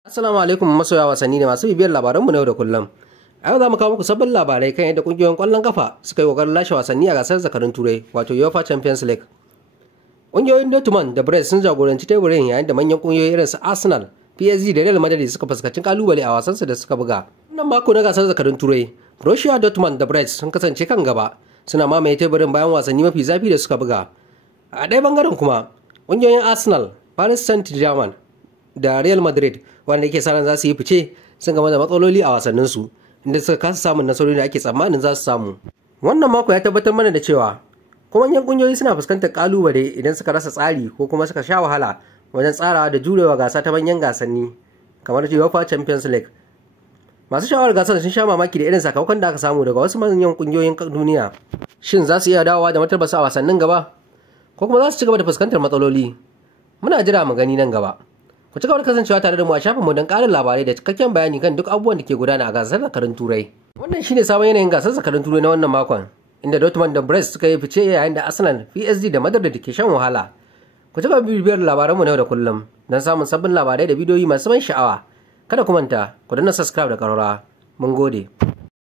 Assalamu alaikum masoya wasanni ne masu bibiyar labaranmu na yau da kullum. A yau za mu kawo muku sabbin labarai kan yadda kungiyoyin kwallon kafa suka yi kokarin lashe wasanni a gasar zakarun Turai wato UEFA Champions League. Kungiyoyin Dortmund da Brest sun jagoranci teburin yayin da manyan kungiyoyi irin su Arsenal, PSG da Real Madrid suka fuskanci kalubale a wasansu da suka buga. Wannan mako na gasar zakarun Turai, Borussia Dortmund da Brest sun kasance kan gaba, suna mamaye teburin bayan wasanni mafi zafi da suka buga. A ɗaya bangaren kuma, kungiyoyin Arsenal, Paris Saint-Germain da Real Madrid wanda yake sa ran za su yi fice sun gama da matsaloli a wasanninsu inda suka kasa samun nasarori da ake tsammanin za su samu. Wannan mako ya tabbatar mana da cewa kuma manyan kungiyoyi suna fuskantar kalubale idan suka rasa tsari ko kuma suka sha wahala wajen tsarawa da jurewa gasa ta manyan gasanni kamar UEFA Champions League. Masu sha'awar gasar sun sha mamaki da irin sakamakon da aka samu daga wasu manyan kungiyoyin duniya. Shin za su iya dawowa da martabarsu a wasannin gaba ko kuma za su ci gaba da fuskantar matsaloli? Muna jira mu gani nan gaba. Ku ci gaba da kasancewa tare da mu a shafinmu don ƙarin labarai da cikakken bayani kan duk abubuwan da ke gudana a gasar zakarun Turai. Wannan shine sabon yanayin gasar zakarun Turai na wannan makon, inda Dortmund da Brest suka yi fice yayin da Arsenal, PSG da Madrid ke shan wahala. Ku ci gaba bibiyar labaranmu na yau da kullum don samun sabbin labarai da bidiyoyi masu ban sha'awa. Kada ku manta, ku danna subscribe da ƙararrawa. Mun gode.